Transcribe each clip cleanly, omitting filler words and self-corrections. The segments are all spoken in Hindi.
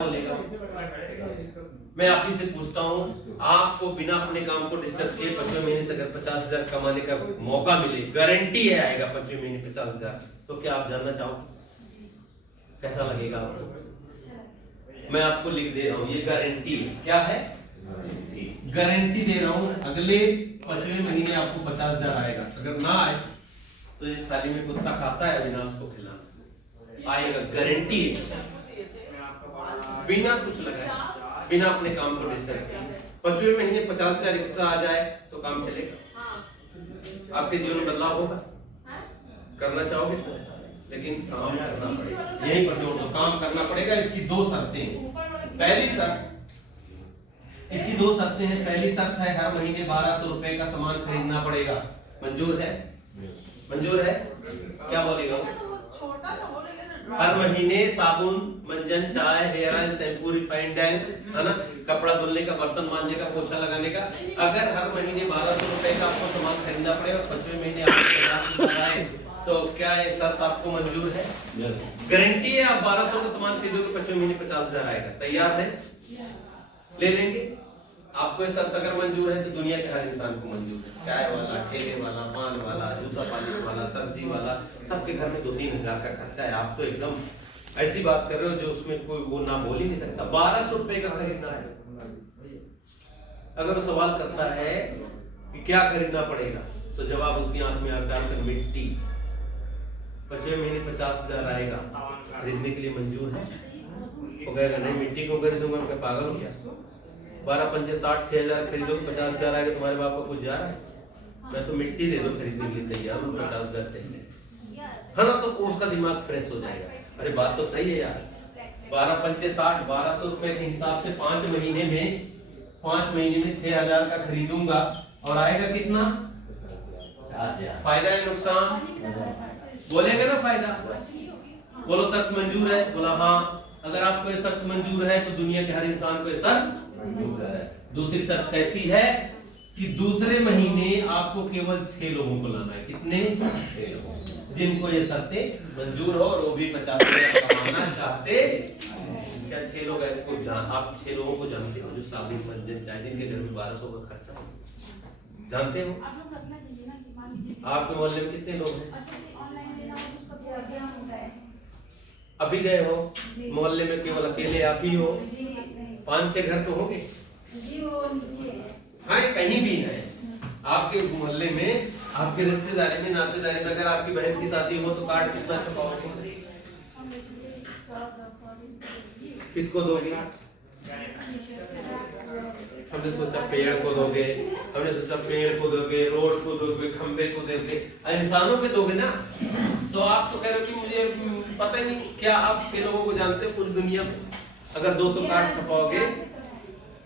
मैं आप ही से पूछता हूँ, आपको बिना अपने काम को डिस्टर्ब किए 5वें महीने से अगर 50,000 कमाने का मौका मिले, गारंटी है आएगा 5वें महीने 50,000, तो क्या आप जानना चाहोगे? कैसा लगेगा आपको? मैं आपको लिख दे रहा हूँ, ये गारंटी क्या है? गारंटी दे रहा हूँ, अगले 5वें महीने आपको 50,000 आएगा। अगर ना आए तो इस थाली में कुत्ता खाता है, अविनाश को खिलाना आएगा, गारंटी है। बिना कुछ लगाए, बिना अपने काम को डिस्टर्ब किए 5वें महीने 50,000 एक्स्ट्रा आ जाए तो काम चलेगा। आपके जीवन में बदलाव होगा। करना चाहोगे सर? लेकिन काम करना पड़ेगा, यही पर जोड़ दो, काम करना पड़ेगा। इसकी दो शर्तें हैं। पहली शर्त, इसकी दो शर्तें हैं। पहली शर्त है हर महीने 1200 रुपए का सामान खरीदना पड़ेगा। मंजूर है? मंजूर है? क्या बोलेगा? हर महीने साबुन, मंजन, चाय, hair oil, shampoo, refined oil, है ना, कपड़ा धुलने का, बर्तन मांजने का, पोछा लगाने का। अगर हर महीने 1200 रुपए का आपको सामान खरीदना पड़े और 5वें महीने आपको 50,000 आए तो क्या ये शर्त आपको मंजूर है? गारंटी है आप 1200 का सामान खरीदोगे 5वें महीने 50,000 आएगा। तैयार है? ले लेंगे? आपको ये शर्त अगर मंजूर है तो दुनिया के हर इंसान को मंजूर है। चाय वाला, ठेले वाला, पान वाला, जूता पालिश वाला, सब्जी वाला, सबके घर में 2-3 हजार का खर्चा है। आप तो एकदम ऐसी बात कर रहे हो जो उसमें कोई वो ना बोल ही नहीं सकता। 1200 रुपए का खरीदना है। अगर वो सवाल करता है कि क्या खरीदना पड़ेगा तो जवाब उसकी आंख में डालकर मिट्टी। 5वें महीने 50,000 आएगा, खरीदने के लिए मंजूर है? वो कहेगा नहीं, मिट्टी क्यों खरीदूंगा, मैं पागल हूँ क्या? 12 पंचे 60, 6,000 खरीदोगे 50,000 आएगा, तुम्हारे बाप का कुछ जा रहा है? मैं तो मिट्टी दे दो खरीदने के लिए तैयार हूँ, 50,000 चाहिए, है ना? तो उसका दिमाग फ्रेश हो जाएगा। अरे बात तो सही है यार, 12 पंचे 60, 1200 रुपए के हिसाब से 5 महीने में 6,000 का खरीदूंगा और आएगा कितना? फायदा है नुकसान? बोलेगा ना फायदा। बोलो शर्त मंजूर है? बोला हाँ। अगर आपको ये शर्त मंजूर है तो दुनिया के हर इंसान को ये शर्त मंजूर है। दूसरी शर्त कहती है कि दूसरे महीने आपको केवल 6 लोगों को लाना है। कितने? 6 लोगों जिनको ये शर्तें मंजूर हो और वो भी 50,000 कमाना चाहते। क्या 6 लोग आप 6 लोगों को जानते हो जो साबुन, मंजन, चाय, जिनके घर में 1200 का खर्चा जानते हो? आपके मोहल्ले में कितने लोग हैं? अभी गए हो मोहल्ले में, केवल अकेले आप ही हो? 5-6 घर तो होंगे। हाँ, कहीं भी है आपके मोहल्ले में, आपके रिश्तेदारी में, नातेदारी में अगर आपकी बहन की शादी हो तो कार्ड कितना छपाओगे? किसको दोगे? हमने सोचा पेड़ को दोगे, हमने सोचा पेड़ को दोगे, रोड को दोगे, खंबे को दोगे, इंसानों पे दोगे ना। तो आप तो कह रहे हो कि मुझे पता नहीं क्या आप 6 लोगों को जानते हो पूरी दुनिया में? अगर 200 कार्ड छपाओगे,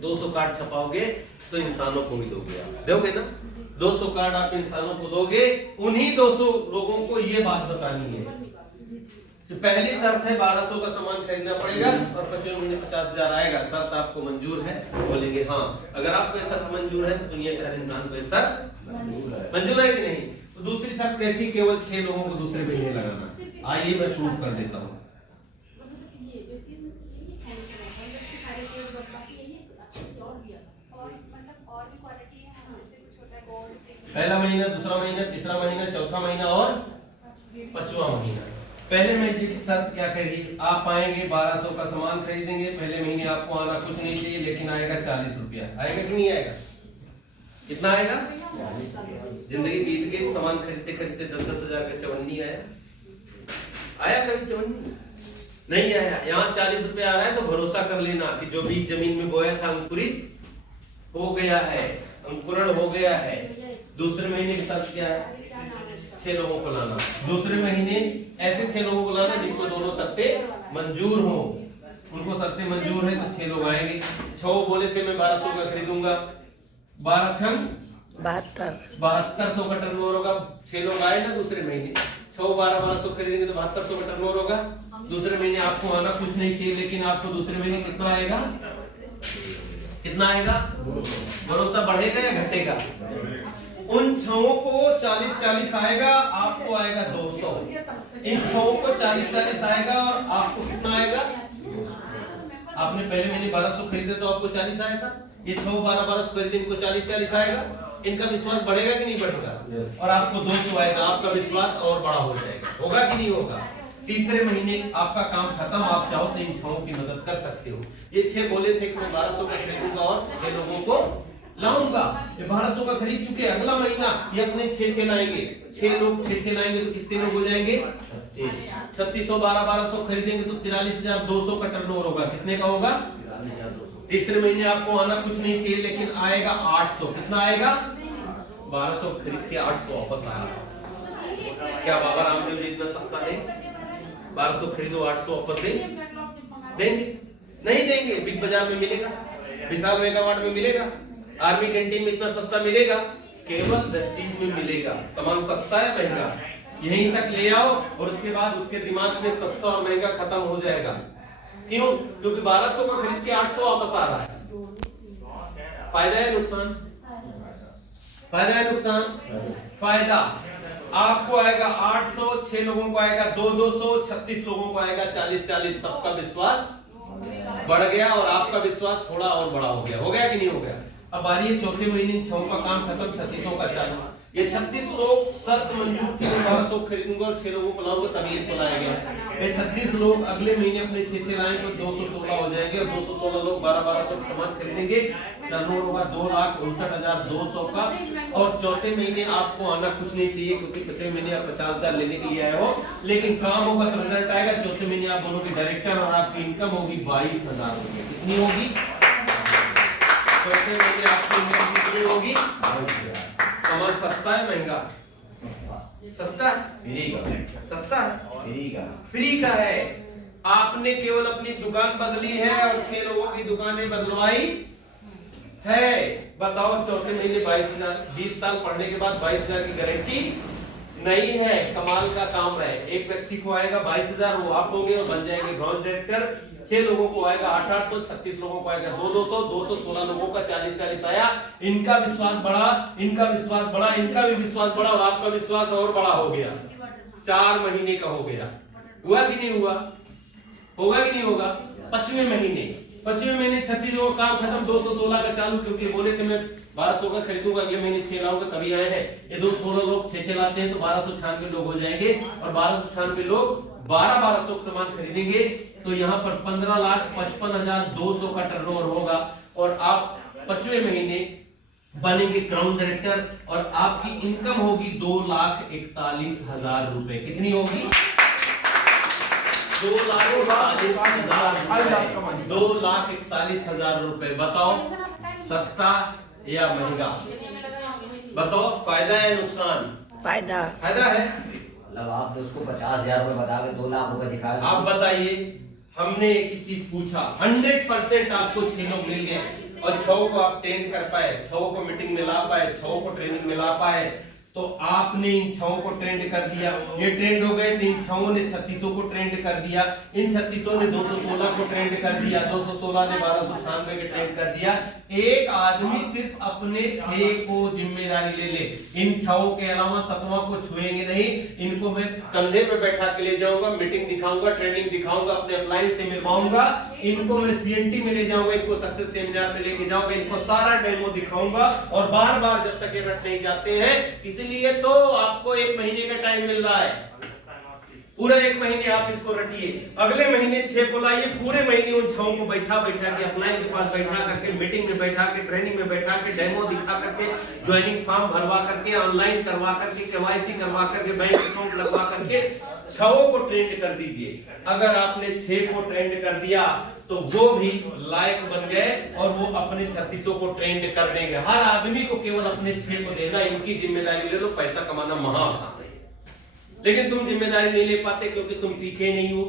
200 कार्ड छपाओगे तो इंसानों को भी दोगे, आप दोगे ना? 200 कार्ड आप इंसानों को दोगे, उन्हीं 200 लोगों को ये बात बतानी है कि पहली शर्त है 1200 का सामान खरीदना पड़ेगा और 5वें महीने 50,000 आएगा। शर्त आपको मंजूर है? बोलेंगे हाँ। अगर आपको ये शर्त मंजूर है तो दुनिया के हर इंसान को ये शर्त मंजूर है कि नहीं? तो दूसरी शर्त कहती है केवल 6 लोगों को दूसरे महीने लगाना। आइए मैं प्रूव कर देता हूँ। पहला महीना, दूसरा महीना, तीसरा महीना, चौथा महीना और 5वां महीना। पहले महीने की शर्त क्या कहेगी? आप आएंगे 1200 का सामान खरीदेंगे, पहले महीने आपको आना कुछ नहीं चाहिए, लेकिन आएगा 40 रुपया। आएगा कि नहीं आएगा? कितना आएगा? जिंदगी बीत गई, सामान खरीदते खरीदते 10-10 हजार का चवन्नी आया। आया कभी चवन्नी? नहीं आया। यहाँ 40 रुपया आ रहा है तो भरोसा कर लेना कि जो बीज जमीन में बोया था अंकुरित हो गया है, अंकुरण हो गया है। दूसरे महीने की शर्त क्या है? 6 लोगों को लाना। दूसरे महीने ऐसे 6 लोगों को लाना जिनको दोनों शर्तें मंजूर हो। उनको शर्तें मंजूर है तो 6 लोग आएंगे। 6 बोले थे मैं 1200 का खरीदूंगा, 12 छंग 7200 का टर्नओवर होगा। 6 लोग आए ना दूसरे महीने, 6 1200 खरीदेंगे तो 7200 का टर्नओवर होगा। दूसरे महीने आपको आना कुछ नहीं चाहिए, लेकिन आपको दूसरे महीने कितना आएगा? कितना आएगा? भरोसा बढ़ेगा या घटेगा? उन 6 को 40-40 आएगा, आपको आएगा 200। इन 6 को 40-40 आएगा और आपको कितना आएगा? आपने पहले महीने 1200 खरीदे तो आपको 40 आया था, ये 6 12 खरीदे इनको 40 आएगा। इनका विश्वास बढ़ेगा कि नहीं बढ़ेगा? और आपको 200 आएगा, आपका विश्वास और बड़ा हो जाएगा। होगा कि नहीं होगा? तीसरे महीने आपका काम खत्म, आप चाहो तो इन 6 की मदद कर सकते हो। ये 6 बोले थे कि मैं 1200 का खरीदूंगा और 6 लोगों को लाऊंगा। ये 1200 का खरीद चुके, अगला महीना ये अपने 6 लाएंगे। 6 लोग 6 लाएंगे तो कितने लोग हो जाएंगे? 3600 1200 खरीदेंगे तो 43200 का टर्नओवर होगा। कितने का होगा? 43200। तीसरे महीने आपको आना कुछ नहीं चाहिए, लेकिन आएगा 800। कितना आएगा? 1200 खरीद के 800 वापस आएगा। क्या बाबा रामदेव जी इतना सस्ता है? 1200 खरीदो 800 वापस देंगे? नहीं देंगे। बिग बाजार में मिलेगा, विशाल मेगामार्ट में मिलेगा, आर्मी कैंटीन में इतना सस्ता मिलेगा? केवल प्रेस्टीज में मिलेगा। सामान सस्ता है महंगा, यहीं तक ले आओ और उसके बाद उसके दिमाग में सस्ता और महंगा खत्म हो जाएगा। क्यों? क्योंकि 1200 का खरीद के 800 वापस आ रहा है। फायदा है नुकसान? फायदा है नुकसान? फायदा आपको आएगा 800, 6 लोगों को आएगा 200, 36 लोगों को आएगा 40। सबका विश्वास बढ़ गया और आपका विश्वास थोड़ा और बड़ा हो गया। हो गया कि नहीं हो गया? अब बारी है चौथे महीने 6 का काम खत्म, 36 का चालू। ये 36 लोग शर्त मंजूर थी, 1200 खरीदूंगा और 6 लोगों को लाऊंगा, तभी इनको लाया गया। ये 36 लोग अगले महीने अपने 6 लाएंगे तो 216 हो जाएंगे और 216 लोग 1200 का सामान खरीदेंगे। टर्नओवर होगा 2,59,200 का। और चौथे महीने आपको आना कुछ नहीं चाहिए, क्योंकि 5वें महीने आप 50,000 लेने के लिए आए हो, लेकिन काम होगा तो रिजल्ट आएगा। चौथे महीने आप दोनों के डायरेक्टर और आपकी इनकम होगी 22,000 रुपए। कितनी होगी? चौथे महीने आपकी इनकम कितनी होगी? सामान सस्ता है महंगा? सस्ता है? फ्री का। सस्ता है? फ्री का। फ्री का है। आपने केवल अपनी दुकान बदली है और 6 लोगों की दुकानें बदलवाई है। बताओ चौथे महीने 22,000, 20 साल पढ़ने के बाद 22,000 की गारंटी नहीं है। कमाल का काम है। एक व्यक्ति को आएगा 22,000, वो आप होंगे और बन जाएंगे ब्रांच डायरेक्टर। 6 लोगों को आएगा 800, 36 लोगों को आएगा 200, 216 लोगों का 40 आया। इनका विश्वास बढ़ा, इनका विश्वास बढ़ा, इनका भी विश्वास बढ़ा और आपका विश्वास और बड़ा हो गया। 4 महीने का हो गया। हुआ कि नहीं हुआ? होगा कि नहीं होगा? 5वें महीने 36 लोगों का काम खत्म, 216 का चालू, क्योंकि बोले थे मैं 1200 का खरीदूंगा, अगले महीने 6 लाऊंगा, तभी आए हैं। ये 216 लोग 6 लाते हैं तो 1296 लोग हो जाएंगे और 1296 लोग 1200 का सामान खरीदेंगे तो यहाँ पर 15,55,200 का टर्नओवर होगा और आप 5वें महीने बनेंगे क्राउन डायरेक्टर और आपकी इनकम होगी 2,41,000 रुपए। कितनी होगी? 2,41,000 रुपए। बताओ सस्ता या महंगा? बताओ फायदा है नुकसान? फायदा। फायदा है। मतलब आपने उसको 50,000 रुपए बता के 2 लाख रुपए दिखा। आप बताइए, हमने एक ही चीज पूछा, 100% आपको 6 लोग मिल गए और 6 को आप ट्रेन कर पाए, 6 को मीटिंग में ला पाए, 6 को ट्रेनिंग में ला पाए, तो आपने इन 6 को ट्रेंड कर दिया। ये ट्रेंड हो गए, इन 6 ने 36 को ट्रेंड कर दिया, इन 36 ने 216 को ट्रेंड कर दिया, 216 ने 1296 के ट्रेंड कर दिया। एक आदमी सिर्फ अपने 6 को जिम्मेदारी ले ले, इन 6 के अलावा 7वां को छुएंगे नहीं। इनको मैं कंधे पे बैठा के ले जाऊंगा, मीटिंग दिखाऊंगा, ट्रेनिंग दिखाऊंगा, अपने अप्लायंस से मिलवाऊंगा, इनको मैं सीएनटी में ले जाऊंगा, इनको सक्सेस सेमिनार में लेके जाऊंगा, इनको सारा डेमो दिखाऊंगा और बार बार जब तक ये रट नहीं जाते हैं। इसलिए तो आपको 1 महीने का टाइम मिल रहा है, पूरा 1 महीने आप इसको रटिए। अगले महीने 6 को लाइए, पूरे महीने उन 6 को बैठा के अपलाइन के पास बैठा करके, मीटिंग में बैठा के, ट्रेनिंग में बैठा के, डेमो दिखा करके, ज्वाइनिंग फॉर्म भरवा करके, ऑनलाइन करवा करके, केवाईसी करवा करके, बैंक अकाउंट लगवा करके 6 को ट्रेंड कर दीजिए। अगर आपने 6 को ट्रेंड कर दिया तो वो भी लायक बन गए और वो अपने 36 को ट्रेंड कर देंगे। हर आदमी को केवल अपने 6 को देना, इनकी जिम्मेदारी ले लो, पैसा कमाना महा आसान है। लेकिन तुम जिम्मेदारी नहीं ले पाते क्योंकि तुम सीखे नहीं हो,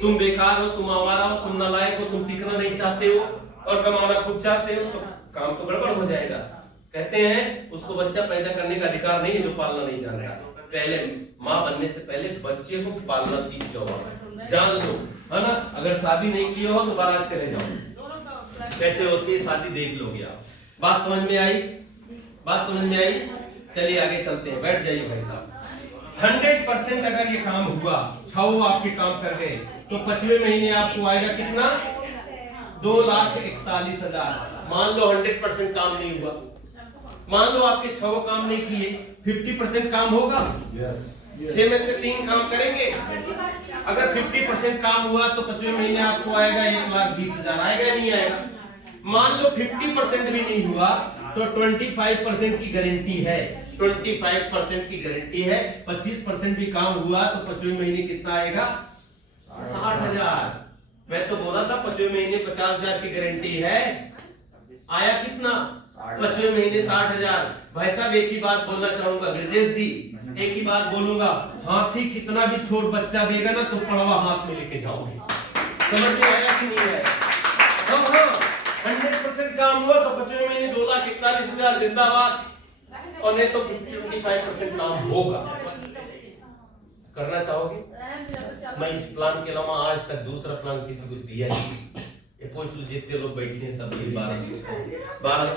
तुम बेकार हो, तुम आवारा हो, तुम नालायक हो, तुम सीखना नहीं चाहते हो और कमाना खूब चाहते हो, तो काम तो गड़बड़ हो जाएगा। कहते हैं उसको बच्चा पैदा करने का अधिकार नहीं है जो पालना नहीं जानता। पहले माँ बनने से पहले बच्चे को पालना सीख जाओ, जान लो, है ना। अगर शादी नहीं की हो तो बारात चले जाओ, कैसे होती है शादी देख लोगे आप। बात समझ में आई? बात समझ में आई? चलिए आगे चलते हैं, बैठ जाइए भाई साहब। 100% अगर ये काम हुआ, 6 आपके काम कर गए, तो तो 5वें महीने आपको आएगा कितना? 2,41,000। मान लो 100% काम नहीं हुआ, मान लो आपके 6 काम नहीं किए, 50% काम होगा? 6 में से 3 काम करेंगे। अगर 50% काम हुआ तो 5वें महीने आपको आएगा 1,20,000। आएगा या नहीं आएगा? मान लो 50% भी नहीं हुआ तो 25% की गारंटी है, 25% की गारंटी है। 25% भी काम हुआ तो 5वें महीने कितना आएगा? 60,000। मैं तो बोला था 5वें महीने 50,000 की गारंटी है, आया कितना? 5वें महीने 60,000। भाई साहब एक ही बात बोलना चाहूंगा ब्रजेश जी, एक ही बात बोलूंगा, हाथी कितना भी छोट बच्चा देगा ना तो पड़वा हाथ में लेके जाओगे। समझ में आया कि नहीं है? हाँ, 100% काम हुआ तो 5वें महीने 2,41,000 जिंदाबाद, और नहीं तो 25% काम होगा। करना चाहोगे? मैं इस प्लान के अलावा आज तक दूसरा प्लान किसी को दिया नहीं। ये पूछ लो जितने लोग बैठे हैं सब 1200